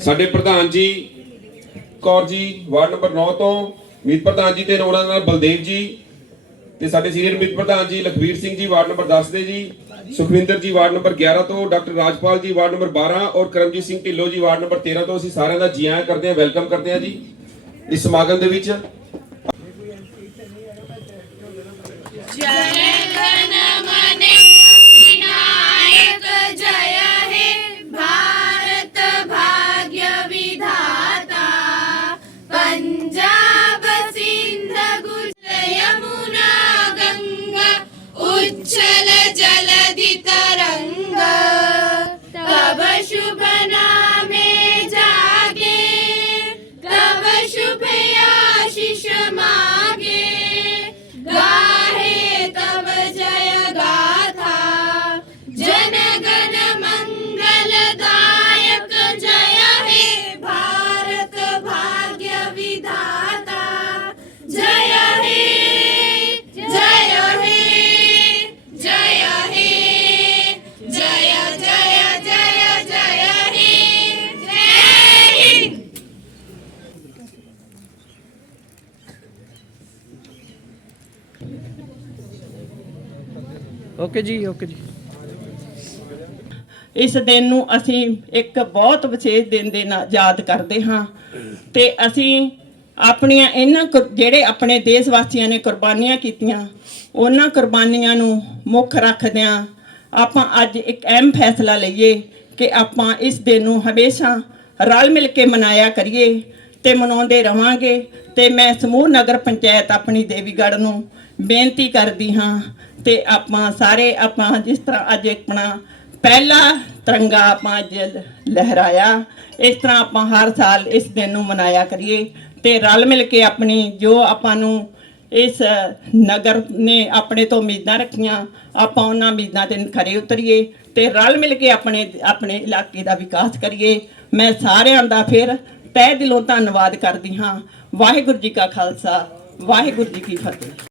ਸਾਡੇ ਪ੍ਰਧਾਨ ਜੀ ਕੌਰ ਜੀ, ਵਾਰਡ ਨੰਬਰ 9 ਤੋਂ ਮੀਤ ਪ੍ਰਧਾਨ ਜੀ ਤੇ ਉਹਨਾਂ ਨਾਲ ਬਲਦੇਵ ਜੀ ਤੇ ਸਾਡੇ ਸੀਨੀਅਰ ਮੀਤ ਪ੍ਰਧਾਨ ਜੀ ਲਖਵੀਰ ਸਿੰਘ ਜੀ, ਵਾਰਡ ਨੰਬਰ 10 ਦੇ ਜੀ, ਸੁਖਵਿੰਦਰ ਜੀ, ਵਾਰਡ ਨੰਬਰ 11 ਤੋਂ, ਡਾਕਟਰ ਰਾਜਪਾਲ ਜੀ, ਵਾਰਡ ਨੰਬਰ 12 ਔਰ ਕਰਮਜੀਤ ਸਿੰਘ ਢਿੱਲੋਂ ਜੀ, ਵਾਰਡ ਨੰਬਰ 13 ਤੋਂ ਅਸੀਂ ਸਾਰਿਆਂ ਦਾ ਜੀ ਆਇਆਂ ਕਰਦੇ ਹਾਂ, ਵੈਲਕਮ ਕਰਦੇ ਹਾਂ ਜੀ ਇਸ ਸਮਾਗਮ ਦੇ ਵਿੱਚ। जय उच्छल ਓਕੇ ਜੀ ਓਕੇ ਜੀ। ਇਸ ਦਿਨ ਨੂੰ ਅਸੀਂ ਇੱਕ ਬਹੁਤ ਵਿਸ਼ੇਸ਼ ਦਿਨ ਦੇ ਨਾਲ ਯਾਦ ਕਰਦੇ ਹਾਂ ਤੇ ਅਸੀਂ ਆਪਣੀਆਂ ਇਹਨਾਂ ਜਿਹੜੇ ਆਪਣੇ ਦੇਸ਼ ਵਾਸੀਆਂ ਨੇ ਕੁਰਬਾਨੀਆਂ ਕੀਤੀਆਂ, ਉਹਨਾਂ ਕੁਰਬਾਨੀਆਂ ਨੂੰ ਮੁੱਖ ਰੱਖਦਿਆਂ ਆਪਾਂ ਅੱਜ ਇੱਕ ਅਹਿਮ ਫੈਸਲਾ ਲਈਏ ਕਿ ਆਪਾਂ ਇਸ ਦਿਨ ਨੂੰ ਹਮੇਸ਼ਾ ਰਲ ਮਿਲ ਕੇ ਮਨਾਇਆ ਕਰੀਏ। ਤੇ ਮਨਾਉਂਦੇ ਰਵਾਂਗੇ ਤੇ ਮੈਂ ਸਮੂਹ ਨਗਰ ਪੰਚਾਇਤ ਆਪਣੀ ਦੇਵੀਗੜ੍ਹ ਨੂੰ ਬੇਨਤੀ ਕਰਦੀ ਹਾਂ ਤੇ ਆਪਾਂ ਸਾਰੇ ਆਪਾਂ ਜਿਸ ਤਰ੍ਹਾਂ ਅੱਜ ਆਪਣਾ ਪਹਿਲਾ ਤਿਰੰਗਾ ਆਪਾਂ ਅੱਜ ਲਹਿਰਾਇਆ, ਇਸ ਤਰ੍ਹਾਂ ਆਪਾਂ ਹਰ ਸਾਲ ਇਸ ਦਿਨ ਨੂੰ ਮਨਾਇਆ ਕਰੀਏ ਤੇ ਰਲ ਮਿਲ ਕੇ ਆਪਣੀ ਜੋ ਆਪਾਂ ਨੂੰ ਇਸ ਨਗਰ ਨੇ ਆਪਣੇ ਤੋਂ ਉਮੀਦਾਂ ਰੱਖੀਆਂ, ਆਪਾਂ ਉਹਨਾਂ ਉਮੀਦਾਂ ਤੇ ਖਰੇ ਉਤਰੀਏ ਤੇ ਰਲ ਮਿਲ ਕੇ ਆਪਣੇ ਆਪਣੇ ਇਲਾਕੇ ਦਾ ਵਿਕਾਸ ਕਰੀਏ। ਮੈਂ ਸਾਰਿਆਂ ਦਾ ਫਿਰ ਤਹਿ ਦਿਲੋਂ ਧੰਨਵਾਦ ਕਰਦੀ ਹਾਂ। ਵਾਹਿਗੁਰੂ ਜੀ ਕਾ ਖਾਲਸਾ ਵਾਹਿਗੁਰੂ ਜੀ ਕੀ ਫਤਿਹ।